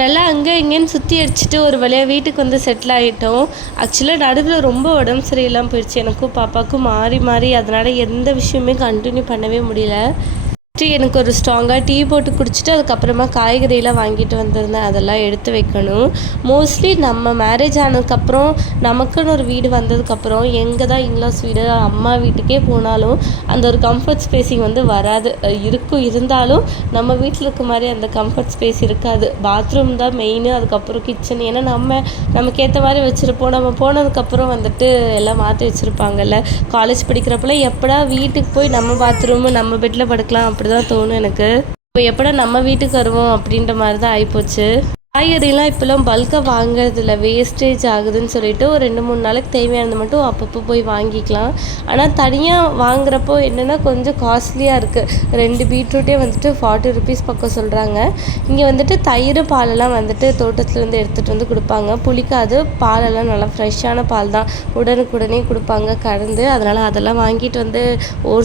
நல்லா அங்கே இங்கேன்னு சுற்றி அடிச்சுட்டு ஒரு வழியாக வீட்டுக்கு வந்து செட்டில் ஆகிட்டோம். ஆக்சுவலாக நடுவில் ரொம்ப உடம்பு சரியில்லாமல் போயிடுச்சு எனக்கும் பாப்பாவுக்கும் மாறி மாறி. அதனால் எந்த விஷயமே கண்டினியூ பண்ணவே முடியல. எனக்கு ஒரு ஸ்ட்ராங்காக டீ போட்டு குடிச்சிட்டு அதுக்கப்புறமா காய்கறியெல்லாம் வாங்கிட்டு வந்திருந்தேன். அதெல்லாம் எடுத்து வைக்கணும். மோஸ்ட்லி நம்ம மேரேஜ் ஆனதுக்கப்புறம் நமக்குன்னு ஒரு வீடு வந்ததுக்கப்புறம் எங்கே தான் இன்லாஸ் வீடு அம்மா வீட்டுக்கே போனாலும் அந்த ஒரு கம்ஃபர்ட் ஸ்பேஸிங் வந்து வராது. இருந்தாலும் நம்ம வீட்டில் இருக்க மாதிரி அந்த கம்ஃபர்ட் ஸ்பேஸ் இருக்காது. பாத்ரூம் தான் மெயின், அதுக்கப்புறம் கிச்சன். ஏன்னா நமக்கு ஏற்ற மாதிரி வச்சுருப்போம். நம்ம போனதுக்கப்புறம் வந்துட்டு எல்லாம் மாற்றி வச்சுருப்பாங்கல்ல. காலேஜ் படிக்கிறப்பெல்லாம் எப்படா வீட்டுக்கு போய் நம்ம பாத்ரூமு நம்ம பெட்டில் படுக்கலாம் அப்படி தான் தோணும் எனக்கு. இப்போ எப்படா நம்ம வீட்டுக்கு வருவோம் அப்படின்ற மாதிரி தான் ஆகிப்போச்சு. காய்கறிலாம் இப்போலாம் பல்காக வாங்குறதில்ல, வேஸ்டேஜ் ஆகுதுன்னு சொல்லிட்டு ஒரு 2-3 நாளைக்கு தேவையானது மட்டும் அப்பப்போ போய் வாங்கிக்கலாம். ஆனால் தனியாக வாங்குறப்போ என்னென்னா கொஞ்சம் காஸ்ட்லியாக இருக்குது. 2 பீட்ரூட்டே வந்துட்டு 40 ருபீஸ் பக்கம் சொல்கிறாங்க. இங்கே வந்துட்டு தயிர் பாலெல்லாம் வந்துட்டு தோட்டத்துலேருந்து எடுத்துகிட்டு வந்து கொடுப்பாங்க. புளிக்காது, பாலெல்லாம் நல்லா ஃப்ரெஷ்ஷான பால் தான், உடனுக்குடனே கொடுப்பாங்க கறந்து. அதனால் அதெல்லாம் வாங்கிட்டு வந்து ஒரு